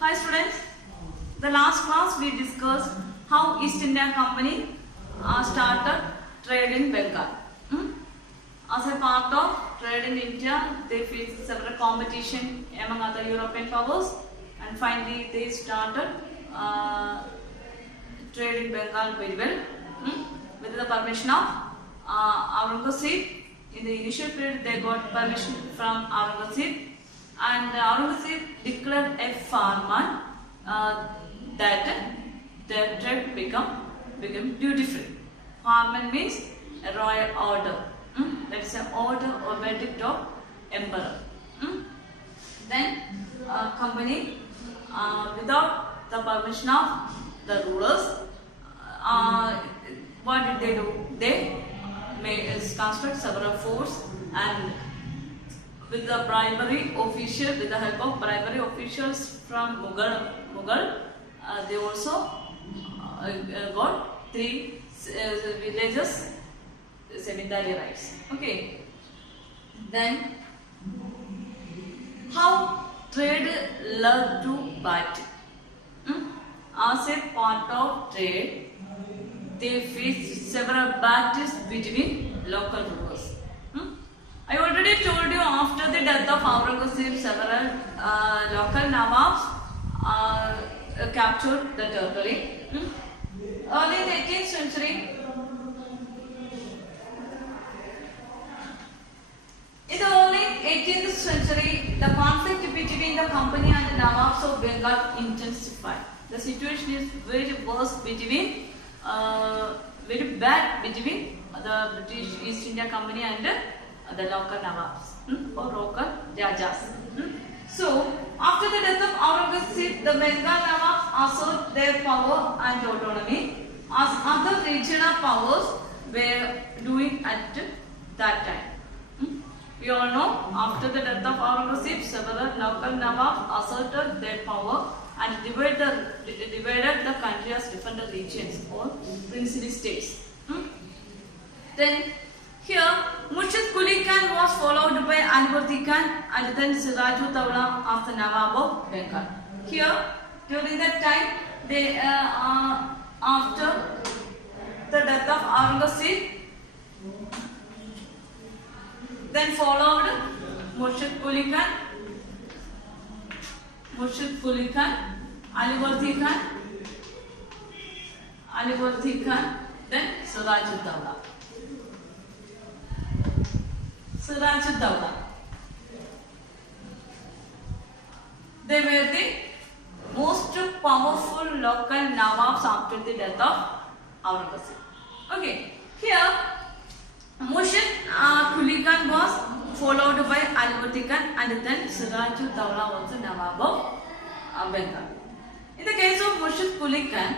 Hi students, the last class we discussed how East India Company started trade in Bengal. As a part of trade in India, they faced several competition among other European powers, and finally they started trade in Bengal very well with the permission of Aurangzeb. In the initial period, they got permission from Aurangzeb, and Aurangzeb declared a farman that their trade become duty free. Farman means a royal order. That is an order or verdict of emperor. Then company without the permission of the rulers, what did they do? They construct several forts, and with the with the help of bribery officials from Mughal, they also got 3 villages zemindari rights. Okay. Then how trade led to battle? As a part of trade, they faced several battles between local rulers. I already told you, after the death of Aurangzeb, several local Nawabs captured the territory. Early in the 18th century, in the early 18th century, the conflict between the company and the Nawabs of Bengal intensified. The situation is very worse between, very bad between the British East India Company and the local Nawabs or local Rajas. So, after the death of Aurangzeb, the Bengal Nawabs assert their power and autonomy as other regional powers were doing at that time. We all know, after the death of Aurangzeb, several local Nawabs asserted their power and divided the country as different regions or princely states. Then here, Murshid Quli Khan was followed by Alivardi Khan and then Sirajuddaula as the Nawab of Bengal. Here, during that time, they after the death of Aurangzeb, then followed Murshid Quli Khan, Alivardi Khan, then Sirajuddaula. They were the most powerful local Nawabs after the death of Aurangzeb. Okay, here Murshid Quli Khan was followed by Alivardi Khan, and then Sirajuddaula was the Nawab of Bengal. In the case of Murshid Quli Khan,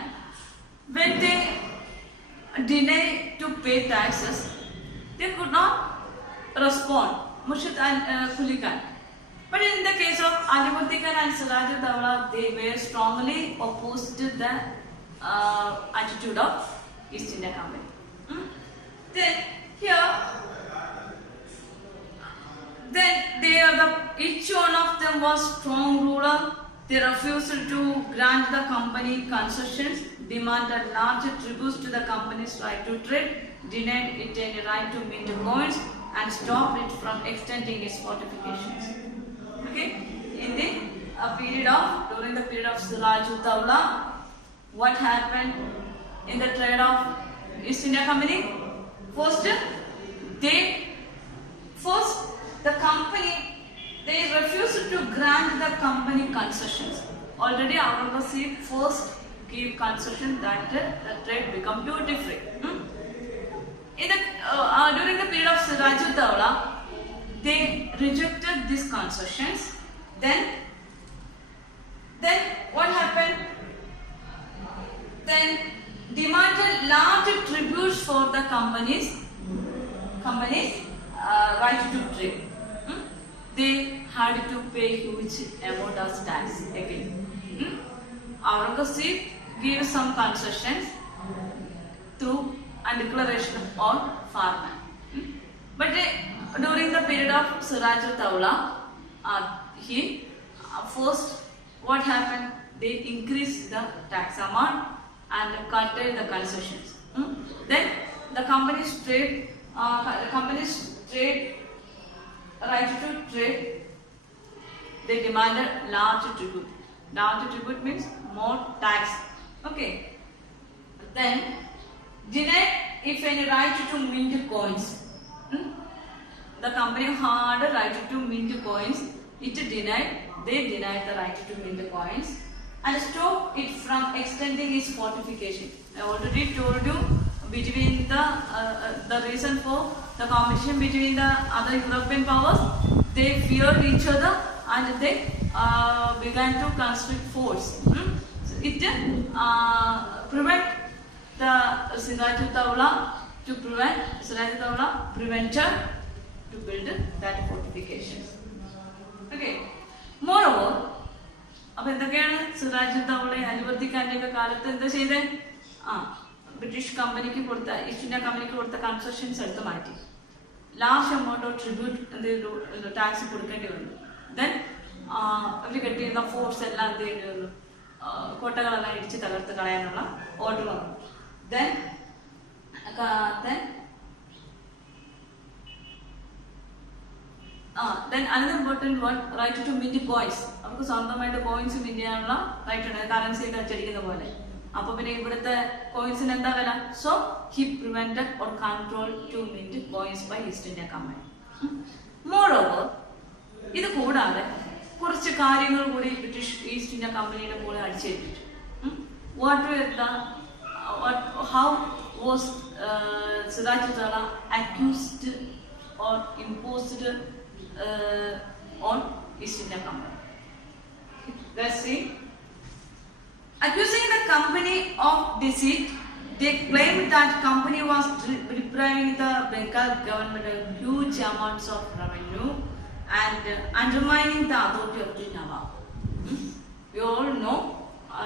when they denied to pay taxes, they could not respond, Murshid and Quli Khan. But in the case of Alivardi Khan and Sirajuddaula, they were strongly opposed to the attitude of East India Company. Then here, each one of them was strong ruler. They refused to grant the company concessions, demanded large tributes to the company's right to trade, denied it any right to mint coins, and stopped it from extending its fortifications. Okay, in the during the period of Sirajuddaula, what happened in the trade of East India Company? First, the company, they refused to grant the company concessions. Already Aurangzeb first gave concession that the trade become duty free. During the period of Sirajuddaula, they rejected these concessions. Then what happened? Then demanded large tributes for the company's right to trade. They had to pay huge amount of tax again. Aurangzeb gave some concessions through a declaration on farmer. But during the period of Sirajuddaula, he first what happened? They increased the tax amount and curtailed the concessions. Then the company's trade right to trade, they demanded large tribute. Large tribute means more tax. Okay. Then denied if any right to mint coins. The company had a right to mint coins. They denied the right to mint coins and stopped it from extending its fortification. I already told you between the reason for the competition between the other European powers. They feared each other and they began to construct forts. So it prevent the Sirajuddaula prevented to build that fortification. Okay. Moreover, അപ്പോൾ എന്തൊക്കെയാണ് സിറാജുദ്ദൗളയെ അനുവർത്തിക്കാൻ്റെയൊക്കെ കാലത്ത് എന്താ ചെയ്തേ? ബ്രിട്ടീഷ് കമ്പനിക്ക് കൊടുത്ത east India കമ്പനിക്ക് കൊടുത്ത കൺസെഷൻസ് എടുത്ത് മാറ്റി. ലാർജ് എമൗണ്ട് ഓഫ് ട്രിബ്യൂട്ട് എന്ത് ചെയ്തു? ടാക്സ് കൊടുക്കേണ്ടി വന്നു. ദെൻ അവർ കെട്ടിയിരുന്ന ഫോഴ്സ് എല്ലാം എന്ത് ചെയ്യേണ്ടി വന്നു? കോട്ടകളെല്ലാം ഇടിച്ച് തകർത്ത് കളയാനുള്ള ഓർഡർ വന്നു. Then another important one, right to mint coins. അവർക്ക് സ്വന്തമായിട്ട് കോയിൻസ് മിന്റ് ചെയ്യാനുള്ള റൈറ്റ് ഉണ്ട്, കറൻസി ഒക്കെ അച്ചടിക്കുന്ന പോലെ. അപ്പൊ പിന്നെ ഇവിടുത്തെ കോയിൻസിന് എന്താ വില? So he prevented or control to mint coins by East India Company. Moreover, ഇത് കൂടാതെ കുറച്ച് കാര്യങ്ങൾ കൂടി ബ്രിട്ടീഷ് ഈസ്റ്റ് ഇന്ത്യ കമ്പനിയുടെ കൂടെ അടിച്ചേൽപ്പിച്ചു. How was Sirajuddaula accused or imposed on East India Company? Let's see. Accusing the company of deceit, they claimed that company was depriving the Bengal government of huge amounts of revenue and undermining the authority of the Nawab. We all know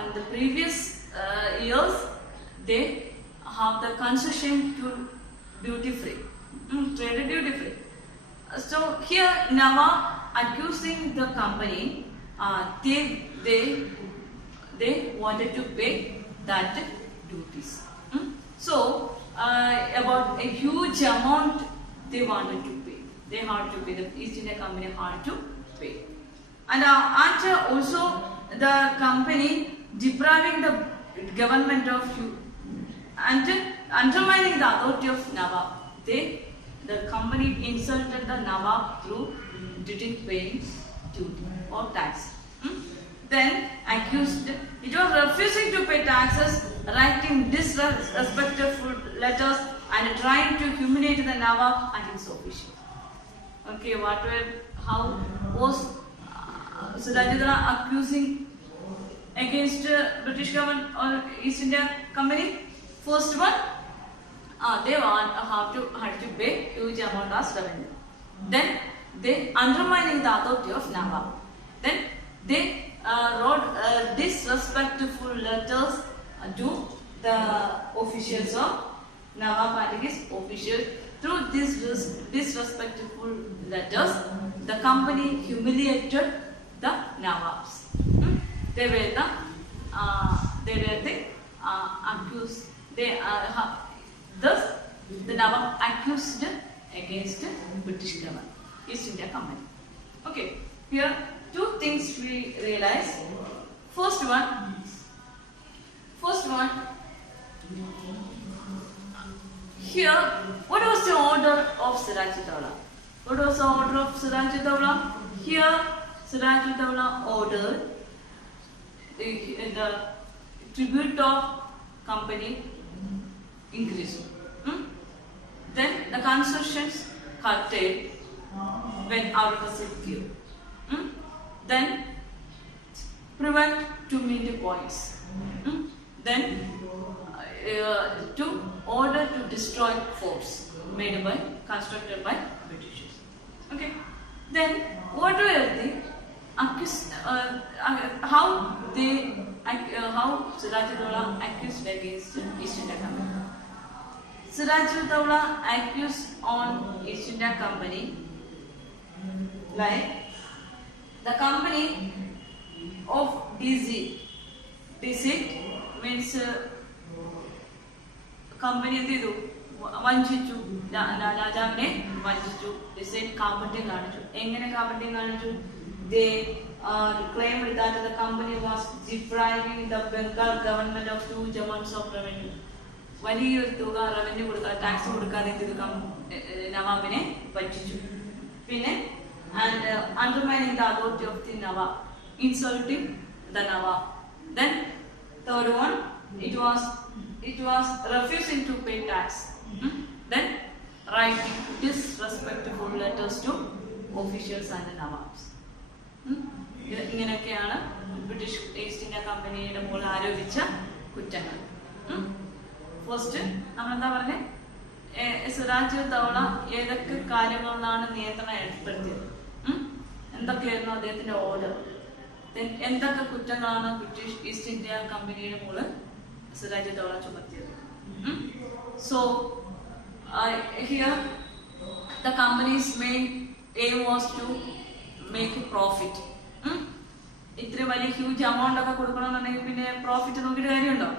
in the previous years they have the concession to duty free, trade duty free. So here Nawab accusing the company, they wanted to pay that duties. So about a huge amount they wanted to pay. They had to pay. The East India Company had to pay. And also the company depriving the government of and undermining the authority of Nawab. The company insulted the Nawab through didn't pay duty or tax. Then accused it was refusing to pay taxes, writing disrespectful letters and trying to humiliate the Nawab and his officials. Okay, how was Sirajuddaula accusing against British government or East India Company? First one, they had to pay huge amount as revenue. Then they undermining the authority of Nawab. Then they wrote disrespectful letters to the officials of Nawab and his officials. Through these disrespectful letters, the company humiliated the Nawabs. They were the accused. Thus, the Nawab accused against British government, East India Company. Okay, here two things we realize. First one, here, what was the order of Sirajuddaula? What was the order of Sirajuddaula? Here, Sirajuddaula ordered the tribute of company increased. Then the concessions curtailed when Aurangzeb gave. Then prevent to mint coins. Then to order to destroy forts constructed by Britishers. Okay. Then what were they accused? How Sirajuddaula accused against East India Company? Sirajuddaula accused on East India Company like the company of deceit means company എന്ത് ചെയ്തു, വഞ്ചിച്ചു, രാജാവിനെ വഞ്ചിച്ചു. ഡിസൈൻ കാപട്യം കാണിച്ചു. എങ്ങനെ കാപട്യം കാണിച്ചു? They claimed that the company was depriving the Bengal government of huge amounts of revenue. വലിയൊരു തുക റവന്യൂ കൊടുക്കാതെ, ടാക്സ് കൊടുക്കാതെ നവാബിനെ പറ്റിച്ചു. പിന്നെ and undermining the authority of the Nawab, insulting the Nawab. Then third one, it was refusing to pay tax. Then writing disrespectful letters to officials and the Nawabs. ഇങ്ങനെയൊക്കെയാണ് British east India കമ്പനിയുടെ മുകളിൽ ആരോപിച്ച കുറ്റങ്ങൾ. ഫസ്റ്റ് നമ്മളെന്താ പറഞ്ഞേ, സിറാജ് ദൗള ഏതൊക്കെ കാര്യങ്ങളിലാണ് നിയന്ത്രണം ഏർപ്പെടുത്തിയത്, എന്തൊക്കെയായിരുന്നു അദ്ദേഹത്തിന്റെ ഓർഡർ, എന്തൊക്കെ കുറ്റങ്ങളാണ് ബ്രിട്ടീഷ് ഈസ്റ്റ് ഇന്ത്യ കമ്പനിയുടെ മുകളിൽ സിറാജ് ദൗള ചുമത്തിയത്. So here the company's main aim was to make a profit. ഇത്ര വലിയ ഹ്യൂജ് എമൗണ്ട് ഒക്കെ കൊടുക്കണമെന്നുണ്ടെങ്കിൽ പിന്നെ പ്രോഫിറ്റ് നോക്കിയിട്ട് കാര്യമുണ്ടോ?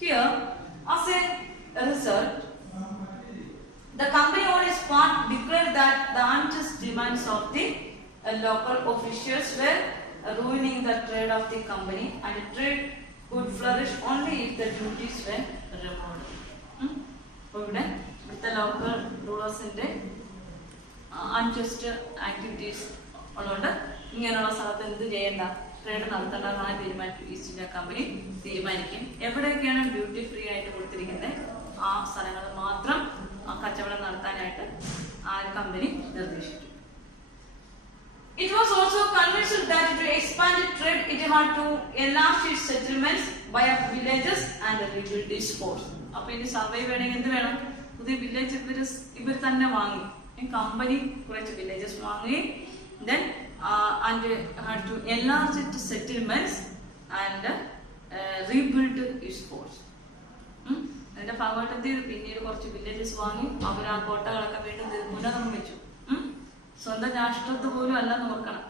Here as a result, the company on its part declared that the unjust demands of the local officials were ruining the trade of the company, and the trade could flourish only if the duties were removed. ഇവിടെ ഇവിടുത്തെ ലോക്കൽ റൂളേഴ്സിന്റെ unjust activities ഉള്ളതുകൊണ്ട് ഇങ്ങനെയുള്ള സ്ഥലത്ത് എന്ത് ചെയ്യേണ്ട, ട്രേഡ് നടത്തേണ്ടതാണ് തീരുമാനിക്കും. ഈസ്റ്റ് ഇന്ത്യ കമ്പനി തീരുമാനിക്കും. എവിടെയൊക്കെയാണ് ഡ്യൂട്ടി ഫ്രീ ആയിട്ട് കൊടുത്തിരിക്കുന്നത് ആ സ്ഥലങ്ങളിൽ മാത്രം കച്ചവടം നടത്താനായിട്ട് ആ കമ്പനി നിർദ്ദേശിച്ചു. It was also convinced that to expand its trade it had to enlarge its settlements via villages and rebuild its forts. അപ്പൊ ഇനി സർവൈവ് വേണമെങ്കിൽ എന്ത് വേണം, പുതിയ വില്ലേജ് ഇവർ തന്നെ വാങ്ങി, കമ്പനി കുറച്ച് വില്ലേജസ് വാങ്ങി. Then and had to enlarge its settlements and rebuild its forts. അതിന്റെ ഭാഗമായിട്ട് എന്ത് ചെയ്തു, പിന്നീട് കുറച്ച് വില്ലേജസ് വാങ്ങി അവർ ആ കോട്ടകളൊക്കെ വീണ്ടും പുനർനിർമ്മിച്ചു. സ്വന്തം രാഷ്ട്രത്ത് പോലും അല്ല നോക്കണം.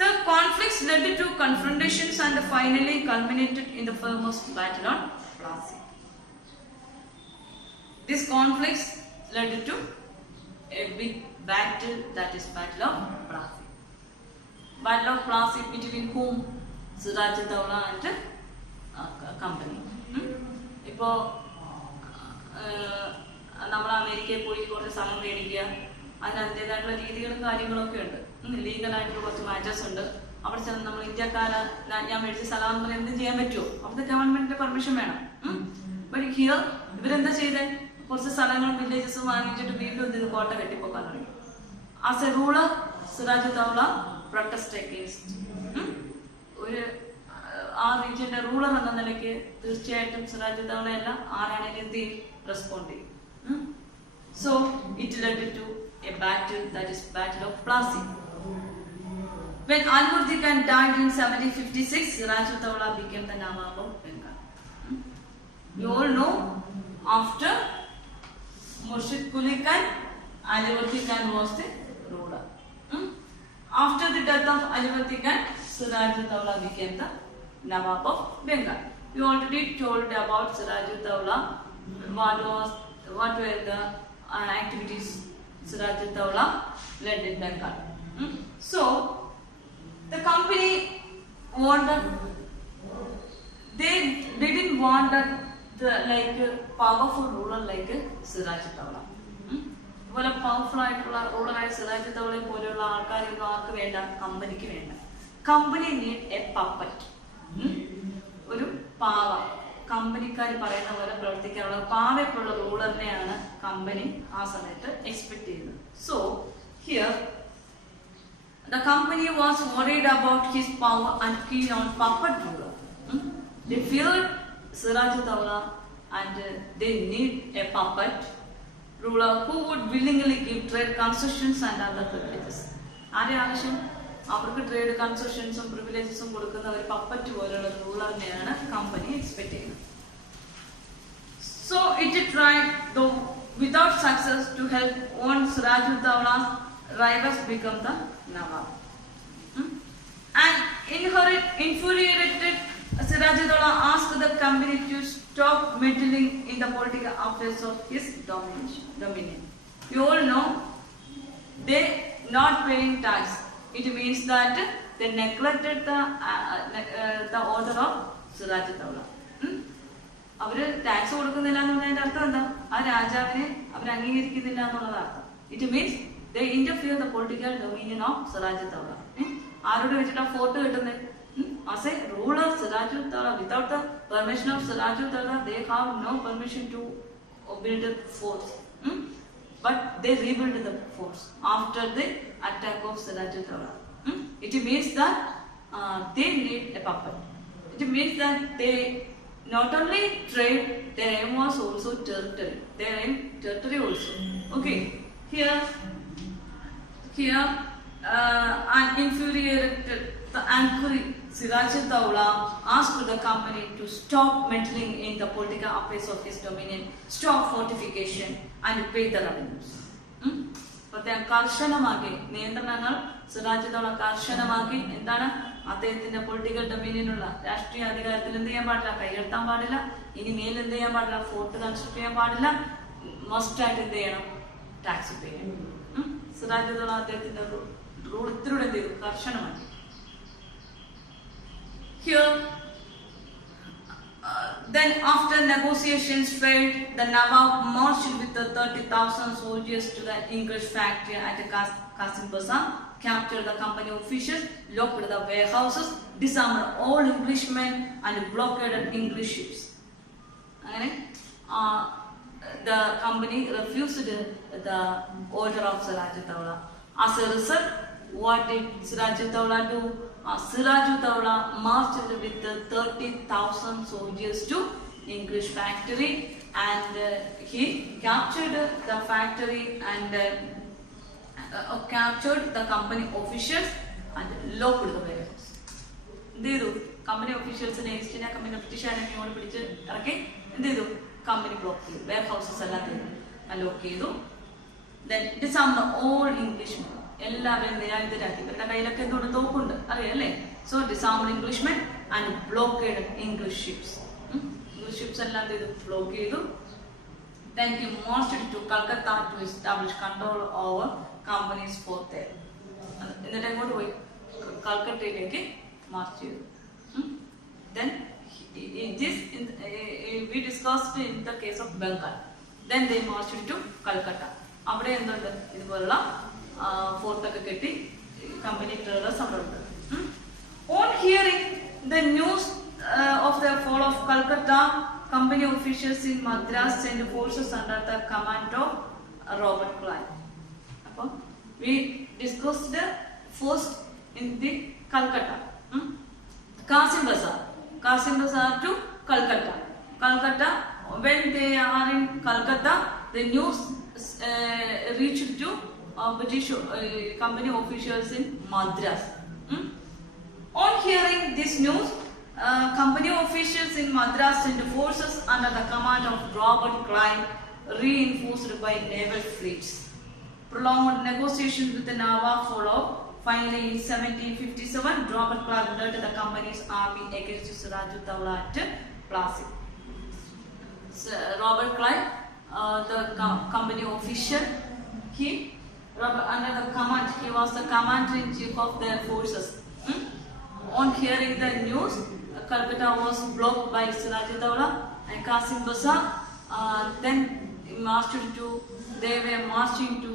The conflicts led to confrontations and finally culminated in the famous battle on Plassey. These conflicts led to a big battle, that is Battle of Plassey. Battle of Plassey between whom? Siraj Dawla and company. ഇപ്പോ നമ്മൾ അമേരിക്കയിൽ പോയി കുറച്ച് സ്ഥലം മേടിക്കുക, അതിന് അതിൻ്റെതായിട്ടുള്ള രീതികളും കാര്യങ്ങളൊക്കെ ഉണ്ട്. ലീഗലായിട്ടുള്ള കുറച്ച് മാറ്റേഴ്സ് ഉണ്ട്. അവിടെ ചെന്ന് നമ്മൾ ഇന്ത്യക്കാരെ ഞാൻ മേടിച്ച സ്ഥലം എന്ന് പറയാൻ എന്തും ചെയ്യാൻ പറ്റുമോ? അവിടുത്തെ ഗവൺമെന്റിന്റെ പെർമിഷൻ വേണം. ബട്ട് ഹിയർ ഇവരെന്താ ചെയ്തേ, കുറച്ച് സ്ഥലങ്ങളും വില്ലേജസും വാങ്ങിച്ചിട്ട് വീണ്ടും ഇത് കോട്ട കെട്ടിപ്പോക്കാൻ തുടങ്ങി. As a ruler Siraj Daula protest against, ഒരു ആ റീജിയന്റെ റൂളർ എന്ന നിലയ്ക്ക് തീർച്ചയായിട്ടും സിറാജ് ദൗളയല്ല ആരാണെങ്കിലും എന്ത് ചെയ്യും, റെസ്പോണ്ട് ചെയ്യും. So it led to a battle, that is Battle of Plassey. When Al-Murdi Khan died in 1756, Siraj Dawla became the Nawab of Bengal. You all know, after Murshid Quli Khan, Alivardi Khan was the ruler. After the death of Alivardi Khan, Siraj Dawla became the Nawab of Bengal. We already told about Siraj Dawla, what were the activities Siraj Dawla led in Bengal. So the company wanted, they didn't want the like powerful ruler like Siraj Dawla. അതുപോലെ പവർഫുൾ ആയിട്ടുള്ള റൂളറായ സിറാജ് ദൗളയെ പോലെയുള്ള ആൾക്കാരൊന്നും ആർക്ക് വേണ്ട, കമ്പനിക്ക് വേണ്ട. Company need A puppet, ഒരു പാവ, കമ്പനിക്കാർ പറയുന്ന പോലെ പ്രവർത്തിക്കാനുള്ള പാവയ്ക്കുള്ള റൂളറിനെയാണ് കമ്പനി ആ സമയത്ത് എക്സ്പെക്ട് ചെയ്യുന്നത്. So here the company was worried about his power and keen on puppet ruler. They feared Siraj Dawla and they need a puppet ruler who would willingly give trade concessions and other privileges. ആരെ ആവശ്യം, അവർക്ക് ട്രേഡ് കൺസെഷൻസും പ്രിവിലേജസും കൊടുക്കുന്ന ഒരു പപ്പറ്റ് പോലുള്ള റൂളറിനെയാണ് company expect ചെയ്യുന്നത്. So it tried, though without success, to help one Siraj Dawla's rivals become the Nawab. And company to stop meddling in the political affairs of his dominion. You all know they not paying tax. It means that they neglected the order of Siraj Dawla. അവര് ടാക്സ് കൊടുക്കുന്നില്ല എന്നുള്ളതിന്റെ അർത്ഥം എന്താ? ആ രാജാവിനെ അവർ അംഗീകരിക്കുന്നില്ല എന്നുള്ളത് അർത്ഥം. It means they interfere the political dominion of Siraj Daula. ആരോട് വെച്ചിട്ടാ ഫോർട്ട് കിട്ടുന്നത്? As a ruler, Siraj Dawla, without the permission of Siraj Dawla, they have no permission to build a force. But they rebuilt the force after the attack of Siraj Dawla. It means that they need a puppet. It means that they not only trade, their aim was also territory. Their aim territory also. Okay, here, an infuriated the angry Siraj Dawla asked the company to stop meddling in the political affairs of his dominion, stop fortification, and pay the revenues. പ്രത്യേകം കർശനമാക്കി നിയന്ത്രണങ്ങൾ സിറാജ് ദൗള കർശനമാക്കി. എന്താണ്? അദ്ദേഹത്തിന്റെ പൊളിറ്റിക്കൽ ഡൊമീനിയനുള്ള രാഷ്ട്രീയ അധികാരത്തിൽ എന്ത് ചെയ്യാൻ പാടില്ല? കൈയെഴുത്താൻ പാടില്ല. ഇനി മേൽ എന്ത് ചെയ്യാൻ പാടില്ല? ഫോർട്ട് കൺസ്ട്രക്ട് ചെയ്യാൻ പാടില്ല. മസ്റ്റായിട്ട് എന്ത് ചെയ്യണം? ടാക്സ് പേ ചെയ്യണം. സിറാജ് ദൗള അദ്ദേഹത്തിന്റെ റൂൾ ഇത്തിലൂടെ എന്ത് ചെയ്തു? കർശനമാക്കി. Here, then after negotiations failed, the Nawab marched with the 30,000 soldiers to the English factory at Qasim Bazaar, captured the company officials, locked the warehouses, disarmed all Englishmen, and blockaded English ships. The company refused the order of Siraj Dawla. As a result, what did Siraj Dawla do? Siraj Dawla marched with 30,000 soldiers to English factory, and he captured the factory and captured the company officials and locked the warehouse. എന്ത് ചെയ്തു? കമ്പനി ഓഫീഷ്യൽസിനെ ഈസ്റ്റിനെ കമ്പനി ബ്രിട്ടീഷുകാരെ ഇങ്ങോട്ട് പിടിച്ച് ഇറക്കി എന്ത് ചെയ്തു? കമ്പനി ബ്ലോക്ക് ചെയ്തു. വെയർ ഹൗസസ് എല്ലാം ലോക്ക് ചെയ്തു. Then disarmed all Englishmen. എല്ലാവരും നിരായുധരാക്കി. ഇവരുടെ കയ്യിലൊക്കെ എന്തുകൊണ്ട്? തോക്കുണ്ട്, അറിയാം. So disarmed Englishmen and blockade English ships. English ships എല്ലാം ചെയ്തു ബ്ലോക്ക് ചെയ്തു. Then he marched to Calcutta to establish control over companies for there. എന്നിട്ട് എങ്ങോട്ട് പോയി? കൽക്കട്ടയിലേക്ക് മാർച്ച് ചെയ്തു. Then we discussed in the case of Bengal. Then they marched to Calcutta. അവിടെ എന്തുണ്ട്? ഇതുപോലുള്ള ഫോർട്ടൊക്കെ കെട്ടി കമ്പനി ട്രേഡേഴ്സ് അവിടെ ഉണ്ട്. On hearing the news of the fall of Calcutta, company officials in Madras sent forces under the command of Robert Clive. അപ്പോൾ we discussed the first in the Calcutta. Qasim Bazaar to Calcutta. When they are in Calcutta, the news reached to British company officials in Madras. On hearing this news, company officials in Madras sent forces under the command of Robert Clive, reinforced by naval fleets. Prolonged negotiations with the Nawab followed. Finally, in 1757, Robert Clive led the company's army against Siraj Dawla at Plassey. Robert Clive, the company official, under the command, he was the commander-in-chief of their forces. On hearing the news, Calcutta was blocked by Siraj Dawla and Qasim Bazaar. Then they were marching to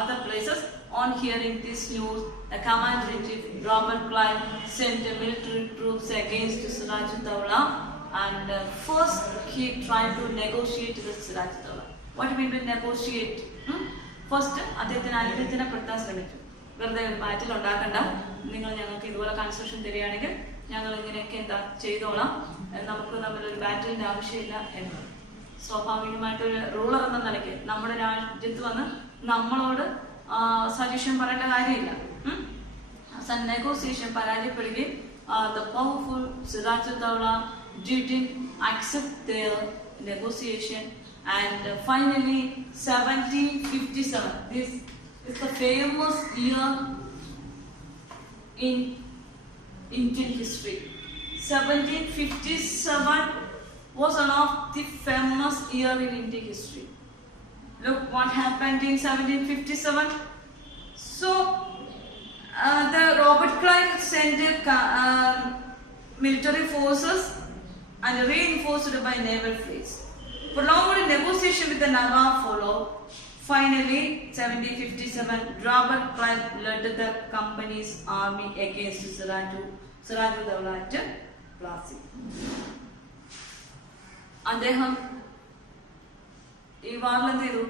other places. On hearing this news, the commander-in-chief Robert Clive sent military troops against Siraj Dawla, and first he tried to negotiate with Siraj Dawla. What do you mean by negotiate? First അദ്ദേഹത്തിന് അനുരഞ്ജനപ്പെടുത്താൻ ശ്രമിച്ചു. വെറുതെ ഒരു ബാറ്റിൽ ഉണ്ടാക്കണ്ട, നിങ്ങൾ ഞങ്ങൾക്ക് ഇതുപോലെ കൺസ്ട്രക്ഷൻ തരികയാണെങ്കിൽ ഞങ്ങൾ ഇങ്ങനെയൊക്കെ എന്താ ചെയ്തോളാം, നമുക്ക് തമ്മിലൊരു ബാറ്റിലിൻ്റെ ആവശ്യമില്ല എന്ന്. സ്വാഭാവികമായിട്ടൊരു റൂളർ എന്ന നിലയ്ക്ക് നമ്മുടെ രാജ്യത്ത് വന്ന് നമ്മളോട് സജഷൻ പറയേണ്ട കാര്യമില്ല. നെഗോസിയേഷൻ പരാജയപ്പെടുകയും the powerful Siraj Dawla didn't accept their negotiation. And finally, 1757. This is the famous year in Indian history. 1757 was one of the famous year in Indian history. Look what happened in 1757. So, the Robert Clive sent military forces and reinforced by naval fleets. Prolonged negotiation with the Nawab followed. Finally, 1757, Robert Clive led the company's army against Sirajuddaula at Plassey. അദ്ദേഹം ഈ വാറിൽ എന്ത് ചെയ്തു?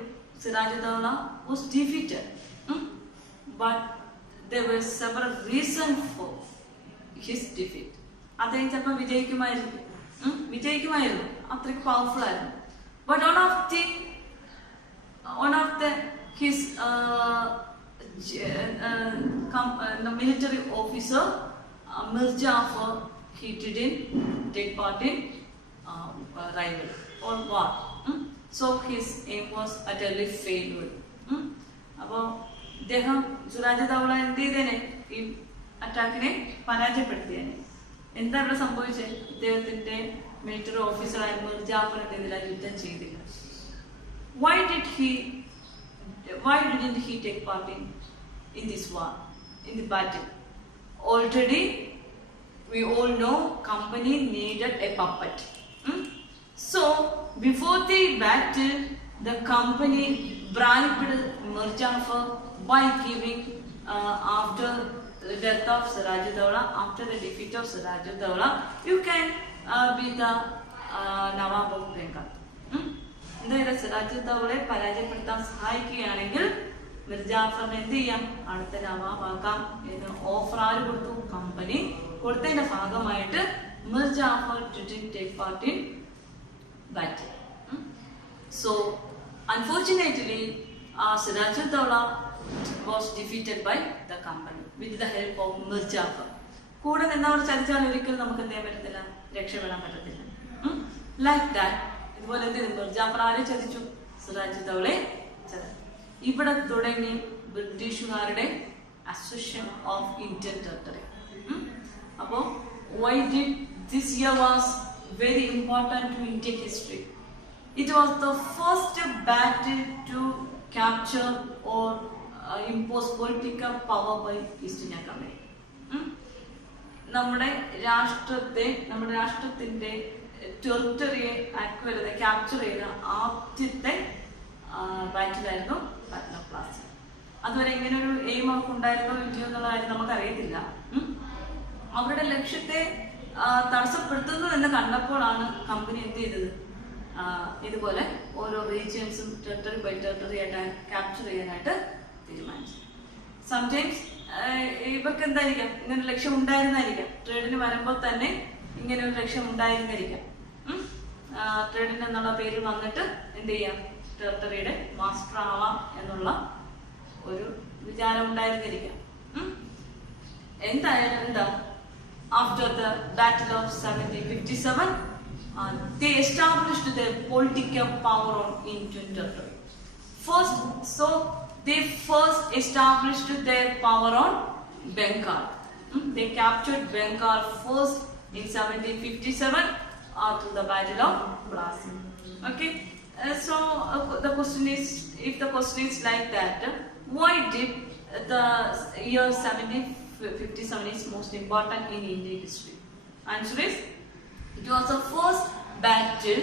സിറാജുദ്ദൗള was defeated. But there were several reasons for his defeat. അദ്ദേഹം ചിലപ്പോൾ വിജയിക്കുമായിരുന്നു, അത്രയ്ക്ക് പവർഫുൾ ആയിരുന്നു. But one of his military officer, Mir Jafar, he didn't take part in rival or war. So his aim was utterly failed. അപ്പോൾ അദ്ദേഹം സിറാജുദ്ദൗള എന്ത് ചെയ്തേനെ? ഈ അറ്റാക്കിനെ പരാജയപ്പെടുത്തിയേനെ. എന്താ ഇവിടെ സംഭവിച്ചത്? അദ്ദേഹത്തിന്റെ മിലിറ്ററി ഓഫീസറായ മിർ ജാഫറിനെതിരെ യുദ്ധം ചെയ്തില്ല. Why didn't he take part in this war, in the battle? Already we all know company needed a puppet. So before the battle, the company bribed Mir Jafar by giving after the death of Sirajuddaula, after the defeat of Sirajuddaula, you can be the Nawab of Bengal. എന്തായാലും സിറാജുദ്ദൗളയെ പരാജയപ്പെടുത്താൻ സഹായിക്കുകയാണെങ്കിൽ മിർ ജാഫറിനെ എന്ത് ചെയ്യാം? അടുത്ത നവാബാക്കാം എന്ന് ഓഫർ ആര് കൊടുത്തു? കമ്പനി കൊടുത്തതിന്റെ ഭാഗമായിട്ട് മിർ Jafar didn't take part in battle. So unfortunately, Sirajuddaula was defeated by the company with the help of Mir Jafar. കൂടെ നിന്നവർ ചതിച്ചാൽ ഒരിക്കലും നമുക്ക് എന്ത് ചെയ്യാൻ പറ്റത്തില്ല? രക്ഷപ്പെടാൻ പറ്റത്തില്ല. Like that. ഇതുപോലെ എന്ത് ചെയ്തു? മിർ ജാഫർ ആരെ ചതിച്ചു? സിറാജുദ്ദൗളയെ ചതിച്ചു. ഇവിടെ തുടങ്ങി ബ്രിട്ടീഷുകാരുടെ അസോസിയേഷൻ ഓഫ് ഇന്ത്യൻ ടെറിട്ടറി. അപ്പോൾ why did this year was very important to Indian history? It was the first battle to capture or impose political power by East India Company. നമ്മുടെ രാഷ്ട്രത്തിന്റെ ടെറിട്ടറിയെ അക്വയർ ചെയ്ത് ക്യാപ്ചർ ചെയ്ത ആദ്യത്തെ ബാറ്റിലായിരുന്നു ബാറ്റിൽ ഓഫ് പ്ലാസി. അതുവരെ ഇങ്ങനെ ഒരു എയിം അവർക്ക് ഉണ്ടായിരുന്നോ ഇല്ലയോ എന്നുള്ള കാര്യം നമുക്കറിയത്തില്ല. അവരുടെ ലക്ഷ്യത്തെ തടസ്സപ്പെടുത്തുന്നു എന്ന് കണ്ടപ്പോഴാണ് കമ്പനി എന്ത് ചെയ്തത്? ഇതുപോലെ ഓരോ റീജിയൻസും ടെറിട്ടറി ബൈ ടെറിട്ടറി ആയിട്ട് ക്യാപ്ചർ ചെയ്യാനായിട്ട് തീരുമാനിച്ചു. സംടൈംസ് ഇവർക്ക് എന്തായിരിക്കാം? ഇങ്ങനെ ലക്ഷ്യം ഉണ്ടായിരുന്നായിരിക്കാം. ട്രേഡിന് വരുമ്പോൾ തന്നെ ഇങ്ങനെ ഒരു ലക്ഷ്യം ഉണ്ടായിരുന്നിരിക്കാം. ട്രേഡിന് എന്നുള്ള പേര് വന്നിട്ട് എന്ത് ചെയ്യാം? ടെറിട്ടറിയുടെ മാസ്റ്റർ ആവാം എന്നുള്ള ഒരു വിചാരം ഉണ്ടായിരുന്നിരിക്കാം. എന്തായാലും എന്താ, after the battle of 1757, they established their political power on Indian territory. They first established their power on Bengal. They captured Bengal first in 1757 through the battle of Plassey. Okay, so the question is, if the question is like that, why did the year 1757 is most important in Indian history? Answer is, it was the first battle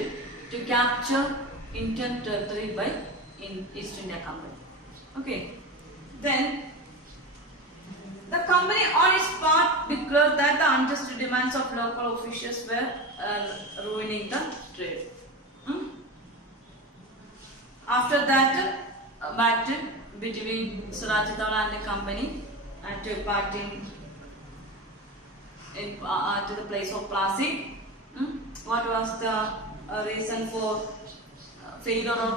to capture Indian territory by East India Company. Okay, then the company on its part declared that the unjust demands of local officials were ruining the trade. After that battle between Sirajuddaula and the company took part to the place of Plassey. What was the reason for failure of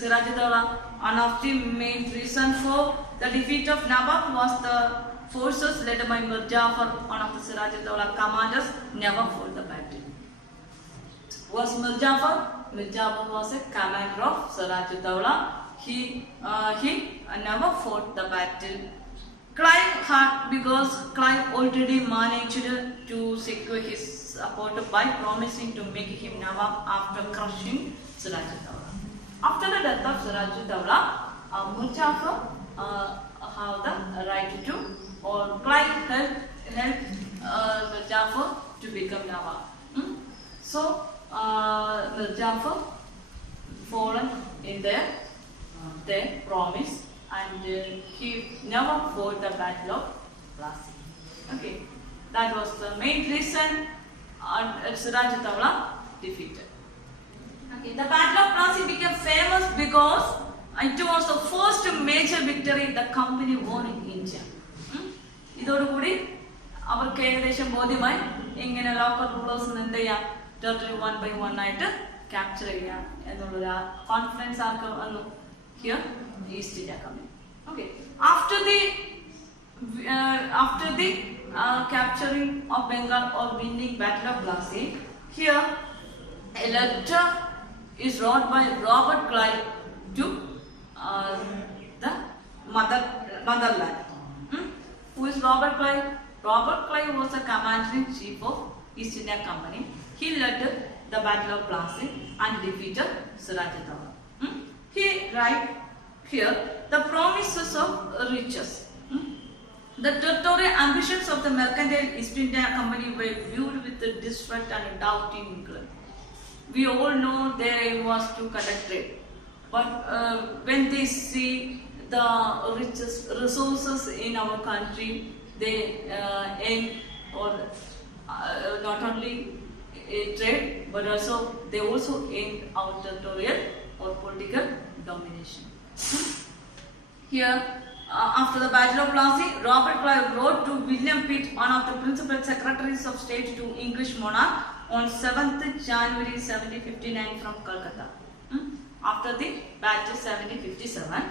Sirajuddaula? One of the main reason for the defeat of Nawab was the forces led by Mir Jafar, one of the Sirajuddaula commanders, never fought the battle. Was Mir Jafar? Mir Jafar was a commander of Sirajuddaula. He never fought the battle Because Clive already managed to secure his support by promising to make him Nawab after crushing Sirajuddaula. After the death of Sirajuddaula, Muzaffar have the right to, or Clive helped Muzaffar to become Nawab. So Muzaffar fallen in their promise, and he never fought the Battle of Plassey. Okay, that was the main reason Sirajuddaula defeated. Okay, the Battle of Plassey became famous because it was the first major victory the company won in India. ഇതോടുകൂടി അവർക്ക് ഏകദേശം ബോധ്യമായി എങ്ങനെ ലോക്കൽ റൂളേഴ്സിന് എന്ത് ചെയ്യാം, ടെറിട്ടറി 1 by 1 ആയിട്ട് ക്യാപ്ചർ ചെയ്യാം എന്നുള്ളൊരു കോൺഫിഡൻസ് ആർക്ക് വന്നു. Here, East India Company. Okay. After the capturing of Bengal or winning Battle of Plassey, here a letter is wrote by Robert Clive to the motherland. Who is Robert Clive? Robert Clive was the commander-in-chief of East India Company. He led the Battle of Plassey and defeated Sirajuddaula. He writes here the promises of riches. The territorial ambitions of the mercantile East India Company were viewed with disrespect and doubt in England. We all know their aim was to conduct trade, but when they see the richest resources in our country, they aim or not only trade, but also they also aimed our territorial or political domination. Here, after the Battle of Plassey, Robert Clive wrote to William Pitt, one of the principal secretaries of state to English monarch, on 7th January 1759 from Calcutta. After the battle 1757,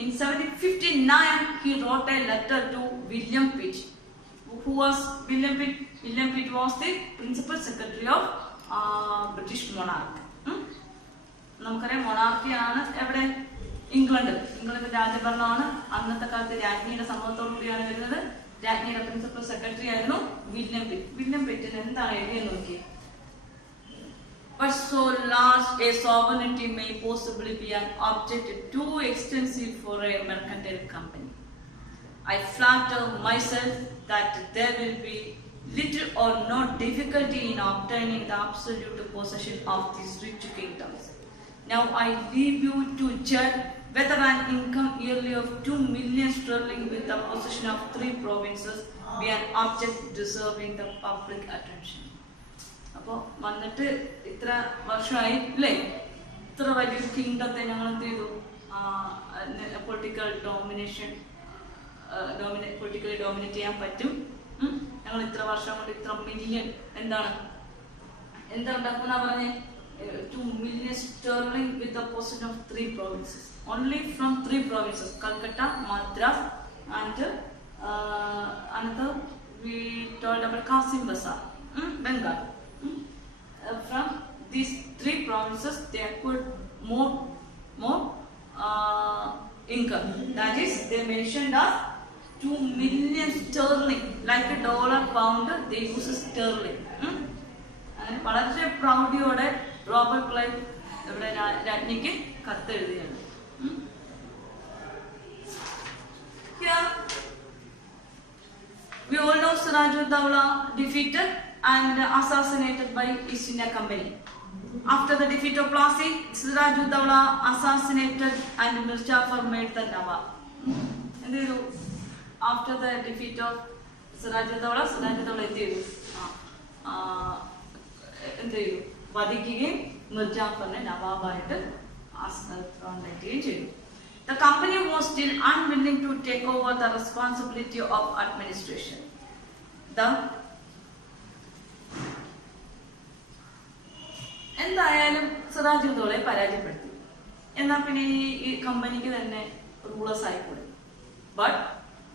in 1759 he wrote a letter to William Pitt. Who was William Pitt? William Pitt was the principal secretary of British monarch. നമുക്കറിയാം മൊണാർക്കിയാണ് എവിടെ, ഇംഗ്ലണ്ട് രാജഭരണമാണ്. അന്നത്തെ കാലത്ത് രാജ്ഞിയുടെ സമ്മതത്തോടു കൂടിയാണ് വരുന്നത്. രാജ്ഞിയുടെ പ്രിൻസിപ്പൽ സെക്രട്ടറി ആയിരുന്നു വില്യം പിറ്റ്. വില്യം പിറ്റിന് എന്താണ് എഴുതിയെന്ന് നോക്കി. But so large a sovereignty may possibly be an object too extensive for a mercantile company. I flatter myself that there will be little or no difficulty in obtaining the absolute possession of these rich kingdoms. Now I leave you to judge whether an income yearly of 2 million sterling with the possession of 3 provinces be an object deserving the public attention. അപ്പോൾ വന്നിട്ട് ഇത്ര വർഷമായി അല്ലേ, ഇത്ര വലിയൊരു കിങ്ഡത്തെ ഞങ്ങൾ എന്ത് ചെയ്തു, പൊളിറ്റിക്കലി ഡോമിനേറ്റ് ചെയ്യാൻ പറ്റും. ഞങ്ങൾ ഇത്ര വർഷം കൊണ്ട് ഇത്ര മില്യൺ എന്താ ഉണ്ടാക്കുന്ന പറഞ്ഞേ, 2 million sterling with the possession of 3 provinces. Only from 3 provinces, Calcutta, Madras, and another we told about Kasim Bazar, Bengal. From these 3 provinces, they acquired more income. That is, they mentioned as 2 million sterling, like a dollar, pound. They use sterling. വളരെ പ്രൗഢിയോടെ Robert Clive ഇവിടെ രാജ്ഞിക്ക് കത്തെഴുതിയാണ്. We all know Sirajuddaula defeated and assassinated by East India Company. After the defeat of Plassey, Sirajuddaula assassinated and Mirzapur made the Nawab. After the defeat of Sirajuddaula എന്ത് ചെയ്തു, വധിക്കുകയും മിർജാഫറിനെ നവാബായിട്ട് ആസ്ഥാനത്തേക്കുകയും ചെയ്തു. The company was still unwilling to take over the responsibility of administration. എന്തായാലും സിറാജുദ്ദൗളയെ പരാജയപ്പെടുത്തി. എന്നാൽ പിന്നെ ഈ കമ്പനിക്ക് തന്നെ റൂളേഴ്സ് ആയിക്കൂടെ. But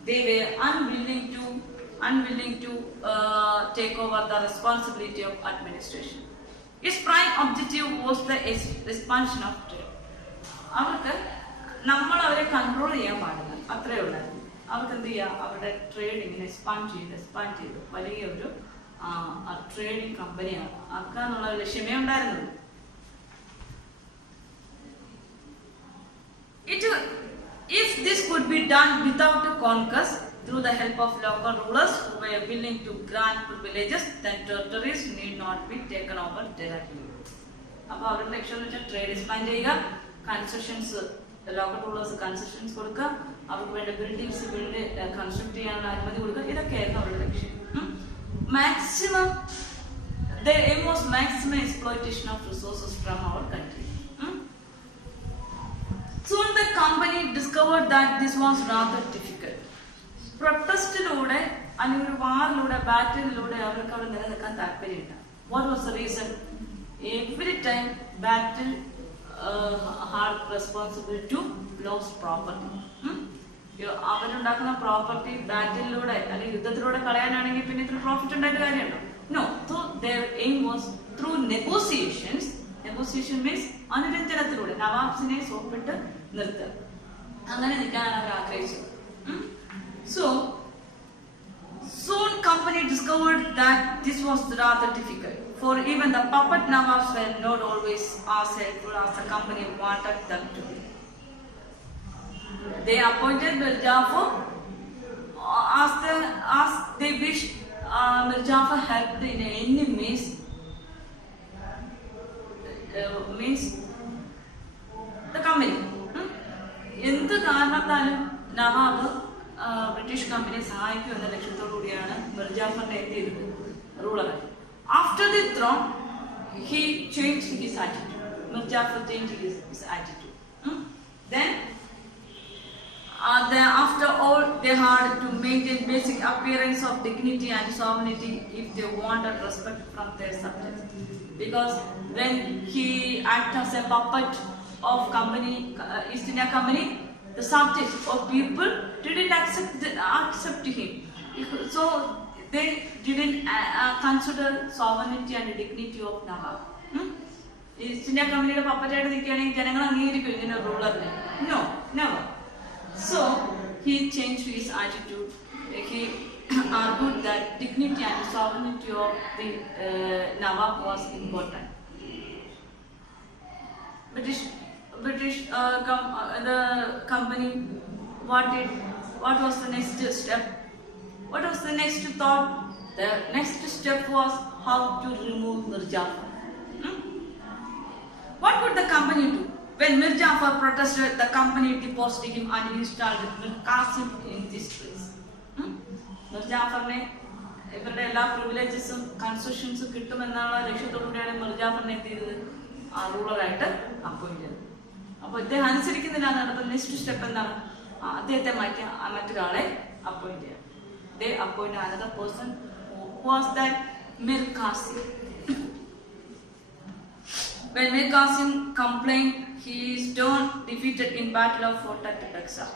they were unwilling to take over the responsibility of administration. Its prime objective was the expansion of trade. അവർക്ക് നമ്മൾ അവരെ കൺട്രോൾ ചെയ്യാൻ പാടില്ല, അത്രേ ഉള്ളായിരുന്നു. അവർക്ക് എന്ത് ചെയ്യുക, അവരുടെ ട്രേഡിങ്ങിനെ എക്സ്പാൻഡ് ചെയ്ത് വലിയ ഒരു ട്രേഡിംഗ് കമ്പനിയാണ് ആക്കാന്നുള്ള ലക്ഷ്യമേ ഉണ്ടായിരുന്നത്. If this could be done without a conquest, through the help of local rulers who were willing to grant privileges, then territories need not be taken over directly. അപ്പോൾ അവരുടെ ലക്ഷ്യം എന്ന് വെച്ചാൽ ട്രേഡ് എക്സ്പാൻഡ് ചെയ്യുക, കൺസെഷൻസ് ലോക്കൽ റൂളേഴ്സ് കൺസെഷൻസ് കൊടുക്കുക, അവർക്ക് വേണ്ട buildings construct ചെയ്യാനുള്ള അനുമതി കൊടുക്കുക, ഇതൊക്കെയായിരുന്നു അവരുടെ ലക്ഷ്യം. Maximum their aim was maximum exploitation of resources from our country. Soon the company discovered that this was rather difficult. പ്രൊട്ടസ്റ്റിലൂടെ അല്ലെങ്കിൽ ഒരു വാറിലൂടെ ബാറ്റിലൂടെ അവർക്ക് അവിടെ നിലനിൽക്കാൻ താല്പര്യമില്ല. What was the reason? Every time battle had responsibility to lost property. അവരുണ്ടാക്കുന്ന പ്രോപ്പർട്ടി ബാറ്റിലൂടെ അല്ലെങ്കിൽ യുദ്ധത്തിലൂടെ കളയാനാണെങ്കിൽ പിന്നെ ഇത്ര പ്രോഫിറ്റ് ഉണ്ടായിട്ട് കാര്യമുണ്ടോ? No. So their aim was through negotiations. Negotiation means അനുരഞ്ജനത്തിലൂടെ നവാബ്സിനെ സോപ്പിട്ട് നിർത്തുക, അങ്ങനെ നിൽക്കാനാണ് അവർ ആഗ്രഹിച്ചത്. So soon company discovered that this was rather difficult, for even the puppet nawabs were not always as helpful as the company wanted them to be. They appointed Mir Jafar as they wished. Mir Jafar helped in any means the company. എന്ത് കാരണത്താലും നവാബ് ബ്രിട്ടീഷ് കമ്പനിയെ സഹായിക്കും എന്ന ലക്ഷ്യത്തോടു കൂടിയാണ് മിർ ജാഫറിനെ എന്ത് ചെയ്തത്, റൂളറായി. After the throne he changed his attitude. Mir Jafar changed his attitude. Then after all, they had to maintain basic appearance of dignity and sovereignty if they wanted respect from their subjects. Because when he acted as a puppet of company, East India Company, the subjects or people didn't accept him. So they didn't consider sovereignty and dignity of Nawab. East India Company puppet നിൽക്കുകയാണെങ്കിൽ ജനങ്ങൾ അംഗീകരിക്കും ഇങ്ങനെ റൂളറിനെ? No, never. So he changed his attitude. He argued that dignity and sovereignty of the Nawab was important. British the company, what was the next step? What was the next thought? The next step was how to remove Mir Jafar. What would the company do? When Mir Jafar protested, the company deposed him and installed Mir Qasim in this place. Mir Jafarne ഇവരുടെ എല്ലാ പ്രിവിലേജസും കൺസെഷൻസും കിട്ടുമെന്നുള്ള ലക്ഷ്യത്തോടുകൂടിയാണ് മിർ ജാഫറിനെ എന്ത് ചെയ്തത്, റൂളറായിട്ട് അപ്പോയിന്റ് ചെയ്തത്. അപ്പോൾ ഇദ്ദേഹം അനുസരിക്കുന്നില്ല നടത്തുന്ന നെക്സ്റ്റ് സ്റ്റെപ്പ് എന്താണ്, അദ്ദേഹത്തെ മാറ്റി മറ്റൊരാളെ അപ്പോയിന്റ് ചെയ്യാം. They appoint another person. Who was that? Mir Qasim. When Mir Qasim complained, he is stone defeated in battle of fort at Buxar.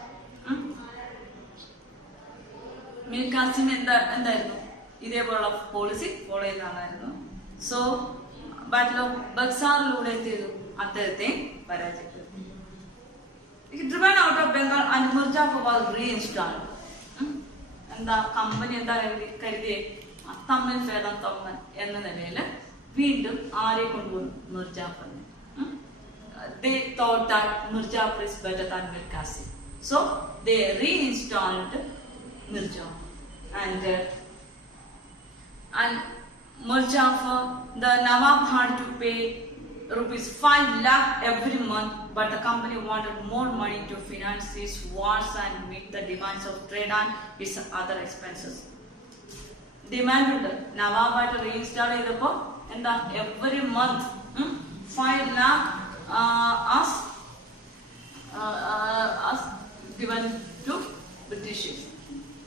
Mir Qasim എന്തായിരുന്നു, ഇതേപോലുള്ള പോളിസി ഫോളോ ചെയ്ത ആളായിരുന്നു. സോ ബാറ്റിൽ ഓഫ് ബക്സാറിലൂടെ എന്ത് ചെയ്തു, അദ്ദേഹത്തെ പരാജയപ്പെട്ടു. Driven out of Bengal and Mir Jafar was reinstalled. എന്താ കമ്പനി എന്താ കരുതിയേ, തമ്മൻ ഫേദം തമ്മൻ എന്ന നിലയിൽ വീണ്ടും ആരെ കൊണ്ടുവന്നു, മിർ ജാഫറിനെ. They thought that Mir Jafar is better than Mir Qasim, so they reinstalled Mir Jafar. And Mir Jafar, the Nawab had to pay rupees 5 lakh every month, but the company wanted more money to finance its wars and meet the demands of trade and its other expenses. Demand ഉണ്ട്, നവാബായിട്ട് റീഇൻസ്റ്റാൾ ചെയ്തപ്പോൾ എന്താ, every month 5 lakh as given to Britishers.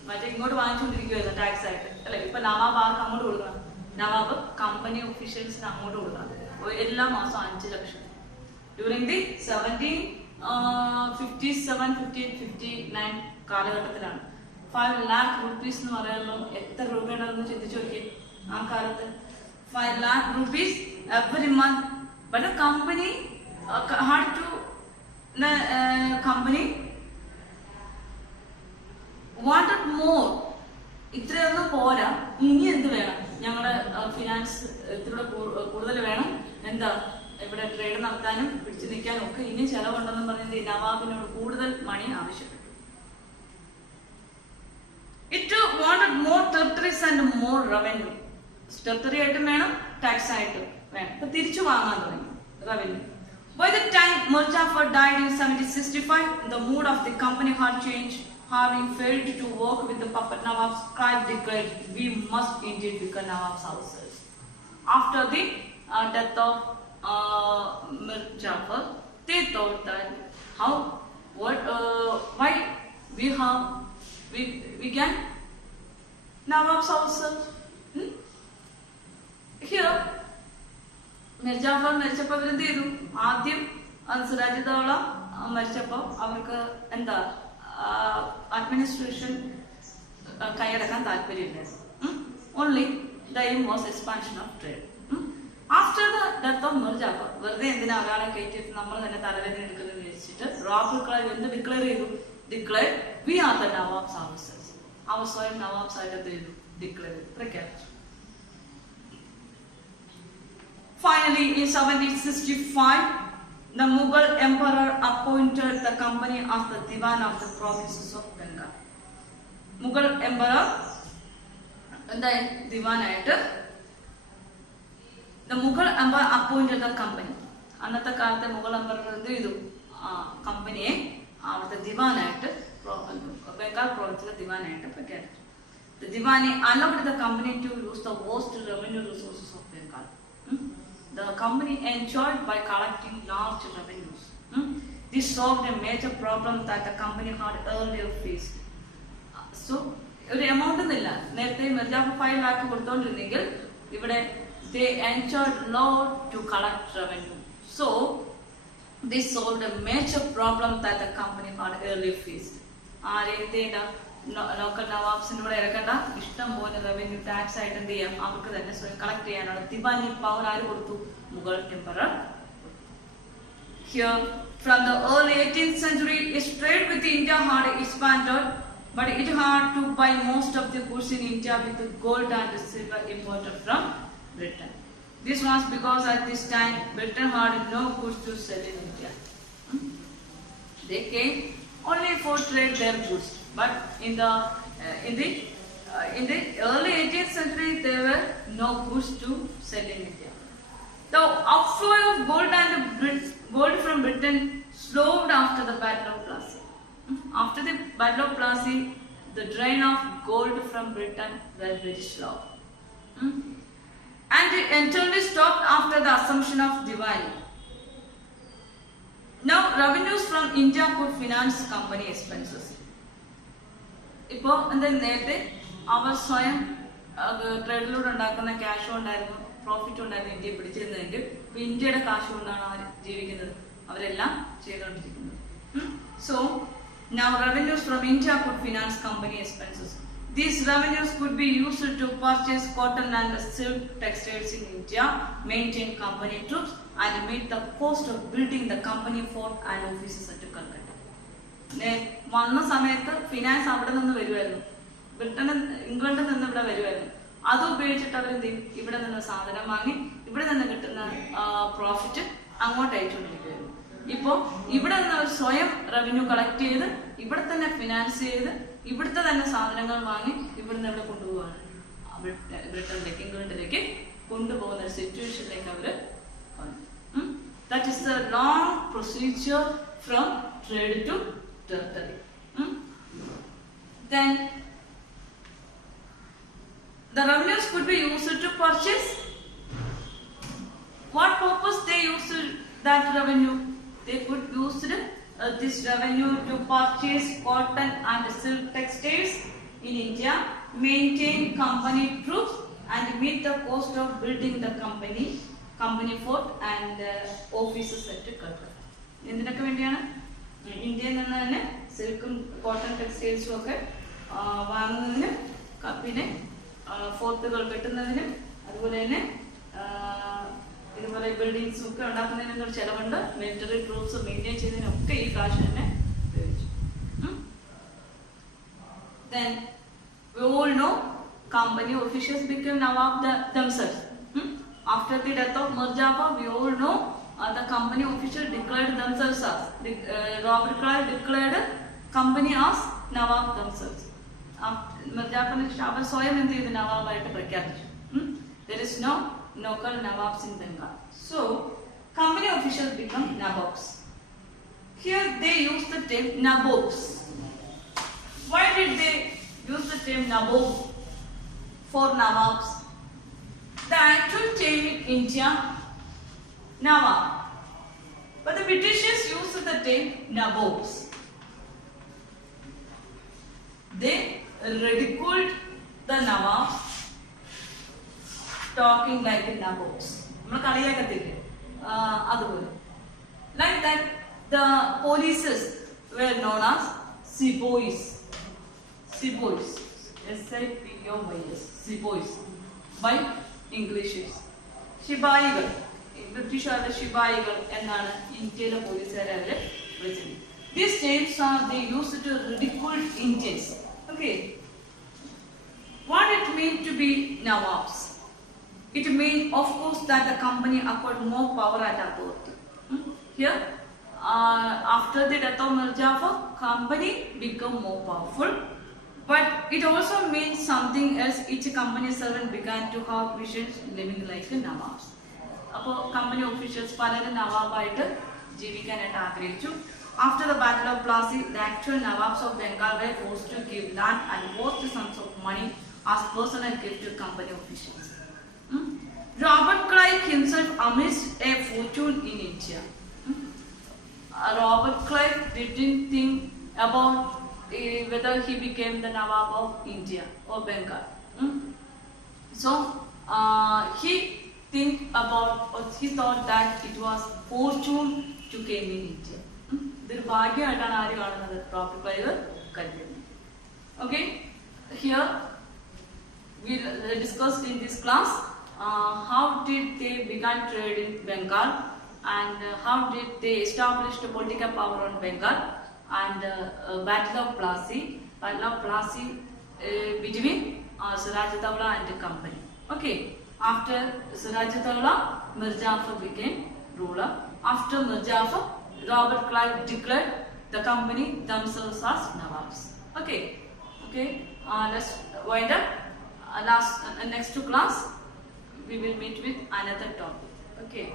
മറ്റേ ഇങ്ങോട്ട് വാങ്ങിച്ചുകൊണ്ടിരിക്കുവായിരുന്നു ടാക്സ് ആയിട്ട് അല്ലെ. ഇപ്പൊ നവാബ് ആർക്ക് അങ്ങോട്ട് കൊടുക്കണം, നവാബ് കമ്പനി ഒഫീഷ്യൽസിന് അങ്ങോട്ട് കൊടുക്കണം എല്ലാ മാസം 5 ലക്ഷം. ഡ്യൂറിംഗ് ദി 1757-59 കാലഘട്ടത്തിലാണ് 5 lakh rupees എന്ന് പറയുമ്പോൾ എത്ര രൂപയുണ്ടെന്ന് ചിന്തിച്ചു നോക്കി ആ കാലത്ത്. 5 lakh rupees every month. But the company company wanted more. ഇത്രയൊന്നും പോരാ, ഇനി എന്ത് വേണം, ഞങ്ങളുടെ ഫിനാൻസ് ഇത്തിരി കൂടുതൽ വേണം, എന്താ ഇവിടെ ട്രേഡ് നടത്താനും പിടിച്ചു നിൽക്കാനും ഒക്കെ ഇനി ചെലവുണ്ടെന്ന് പറഞ്ഞത് നവാബിനോട് കൂടുതൽ മണി ആവശ്യപ്പെട്ടു. It wanted more territories and more revenue. Territory ആയിട്ടും വേണം, ടാക്സ് ആയിട്ടും വേണം. അപ്പൊ തിരിച്ചു വാങ്ങാൻ തുടങ്ങി revenue. By the time Mir Jafar died in 1765, the mood of the company had changed. Having failed to work with the puppet Nawabs, Clive declared, "We must indeed become Nawabs ourselves." After the death of Mir Jafar, they thought that why we can Nawabs ourselves. Here, Mir Jafar മരിച്ചപ്പോൾ അവരെന്ത് ചെയ്തു? ആദ്യം സിറാജുദ്ദൗള മരിച്ചപ്പോൾ അവർക്ക് എന്താ administration കൈയടക്കാൻ താല്പര്യമില്ലായിരുന്നു. Only the aim was expansion of trade. After the death of Mir Jafar, വെറുതെ എന്തിനാ ഒരാളെ കയറ്റിയിട്ട് നമ്മൾ തന്നെ തലവേദന എടുക്കുന്നത് വിചാരിച്ചിട്ട് റോബർട്ട് ക്ലൈവ് എന്ത് ഡിക്ലെയർ ചെയ്തു? Declare we are the nawabs ourselves. അവർ സ്വയം നവാബ്സ് ആയിട്ട് എന്ത് ചെയ്തു? ഡിക്ലെയർ ചെയ്തു, പ്രഖ്യാപിച്ചു. Finally, in 1765, the Mughal emperor appointed the company as the Diwan of the provinces of Bengal. Mughal emperor എന്തായി ദിവാനായിട്ട് the Mughal emperor appointed the company. അന്നത്തെ കാലത്തെ മുഗൾ എംപറർ എന്ത് ചെയ്തു? കമ്പനിയെ അവിടുത്തെ ദിവാനായിട്ട്, ബംഗാൾ പ്രോവിൻസിലെ ദിവാനായിട്ട് പ്രഖ്യാപിച്ചു. The Diwan allowed the company to use the vast revenue resources of Bengal. The company enjoyed by collecting large revenues. This solved a major problem that the company had earlier faced. So, ഒരു എമൗണ്ട് ഒന്നുമില്ല, നേരത്തെ മിർ ജാഫർ 5 lakh കൊടുത്തോണ്ടിരുന്നെങ്കിൽ ഇവിടെ they enjoyed lot to collect revenue. So, this solved a major problem that the company had earlier faced. Local നവാബ്സിന്റെ കൂടെ ഇറക്കേണ്ട, ഇഷ്ടം പോലെ റവന്യൂ ടാക്സ് ആയിട്ട് എന്ത് ചെയ്യാം, അവർക്ക് തന്നെ സ്വയം കളക്ട് ചെയ്യാനുള്ള ദിവാനി പവർ ആര് കൊടുത്തു? Mughal emperor. Here, from the early 18th century, its trade with India had expanded, but it had to buy most of the goods in India with gold and silver imported from Britain. This was because at this time Britain had no goods to sell in India. They came only for trade their goods. But in the early 18th century, there were no goods to sell in India. The outflow of gold from Britain slowed after the Battle of Plassey. After the Battle of Plassey, the drain of gold from Britain was very slow, and it entirely stopped after the assumption of Diwani. Now, revenues from India could finance company expenses. ഇപ്പോൾ എന്തായാലും നേരത്തെ അവർ സ്വയം ട്രേഡിലൂടെ ഉണ്ടാക്കുന്ന ക്യാഷ് ഉണ്ടായിരുന്നു, പ്രോഫിറ്റ് ഉണ്ടായിരുന്നു ഇന്ത്യയെ പിടിച്ചിരുന്നതെങ്കിൽ ഇപ്പൊ ഇന്ത്യയുടെ കാശ് കൊണ്ടാണ് അവർ ജീവിക്കുന്നത്, അവരെല്ലാം ചെയ്തുകൊണ്ടിരിക്കുന്നത്. So now revenues from India could finance company expenses. These revenues could be used to purchase cotton and silk textiles in India, maintain company troops, and meet the cost of building the company fort and offices at Calcutta. വന്ന സമയത്ത് ഫിനാൻസ് അവിടെ നിന്ന് വരുമായിരുന്നു, ഇംഗ്ലണ്ടിൽ നിന്ന് ഇവിടെ വരുമായിരുന്നു. അത് ഉപയോഗിച്ചിട്ട് അവരെന്ത് ചെയ്യും? ഇവിടെ നിന്ന് സാധനം വാങ്ങി ഇവിടെ നിന്ന് കിട്ടുന്ന പ്രോഫിറ്റ് അങ്ങോട്ട് അയച്ചുകൊണ്ടിരിക്കുകയായിരുന്നു. ഇപ്പോൾ ഇവിടെ നിന്ന് അവർ സ്വയം റവന്യൂ കളക്ട് ചെയ്ത് ഇവിടെ തന്നെ ഫിനാൻസ് ചെയ്ത് ഇവിടുത്തെ തന്നെ സാധനങ്ങൾ വാങ്ങി ഇവിടുന്ന് എവിടെ കൊണ്ടുപോവാണ്? ബ്രിട്ടനിലേക്ക്, ഇംഗ്ലണ്ടിലേക്ക് കൊണ്ടുപോകുന്ന ഒരു സിറ്റുവേഷനിലേക്ക് അവർ വന്നു. That is the long procedure from trade to territory. Then the revenues could be used to purchase. What purpose they used that revenue? They could use this revenue to purchase cotton and silk textiles in India, maintain company troops, and meet the cost of building the company fort and offices at Calcutta. എന്തിനൊക്കെ വേണ്ടിയാണ്? ഇന്ത്യയിൽ നിന്ന് തന്നെ സിൽക്കും കോട്ടൺ ടെക്സ്റ്റൈൽസും ഒക്കെ വാങ്ങുന്നതിനും പിന്നെ ഫോർട്ടുകൾ കെട്ടുന്നതിനും അതുപോലെ തന്നെ ഇതുപോലെ ബിൽഡിങ്സും ഒക്കെ ഉണ്ടാക്കുന്നതിനൊക്കെ ചിലവുണ്ട്. മിലിറ്ററി ട്രൂപ്സ് മെയിൻറ്റെയിൻ ചെയ്യുന്നതിനൊക്കെ ഈ കാശ് തന്നെ ഉപയോഗിച്ചു. then we all know company officials became Nawab themselves. After the death of Mir Jafar, we all know the company officials declared themselves as Robert Clive declared company as Nawab themselves. Mir Jafar's Shah സ്വയം എന്ത് ചെയ്തു നവാബായിട്ട് പ്രഖ്യാപിച്ചു. There is no local Nawabs in Bengal. So company officials become Nabobs. Here they use the term Nabobs. Why did they use the term Nabob for Nawabs? The actual term in India, Nawab. But the Britishers used the term Nabobs. They ridiculed the Nawabs, talking like a Nabobs. Like that, the polices were known as Sepoys. Sepoys. S-I-P-O-Y-S. Sepoys. By Englishes. ശിപായികൾ ബ്രിട്ടീഷുകാരുടെ ശിപായികൾ എന്നാണ് ഇന്ത്യയിലെ പോലീസുകാരെ അവരെ വിളിച്ചത്. These names are they used to ridicule Indians. Okay. What it means to be Nawabs? It means, of course, that the company acquired more power and authority. Here, after the death of Mir Jafar, company become more powerful. But it also means something else. Each company servant began to have visions living like a Nawabs. അപ്പോൾ company officials പലരും നവാബായിട്ട് ജീവിക്കാനായിട്ട് ആഗ്രഹിച്ചു. After the Battle of Plassey, the actual Nawabs of Bengal were forced to give land and vast sums of money as personal gift to company officials. Robert Clive himself amassed a fortune in India. Robert Clive didn't think about whether he became the Nawab of India or Bengal. So he thought that it was fortune to gain in India. ഇതൊരു ഭാഗ്യമായിട്ടാണ് ആര് കാണുന്നത്? Robert Clive കരുതുന്നത്. Okay, here we discussed in this class how did they began trade in Bengal and how did they establish the political power on Bengal and Battle of Plassey between Sirajuddaula and the company. Okay, after Sirajuddaula, Mir Jafar became ruler. After Mir Jafar, Robert Clive declared the company themselves as Nawabs. Okay, let's wind up. Next class we will meet with another topic. Okay.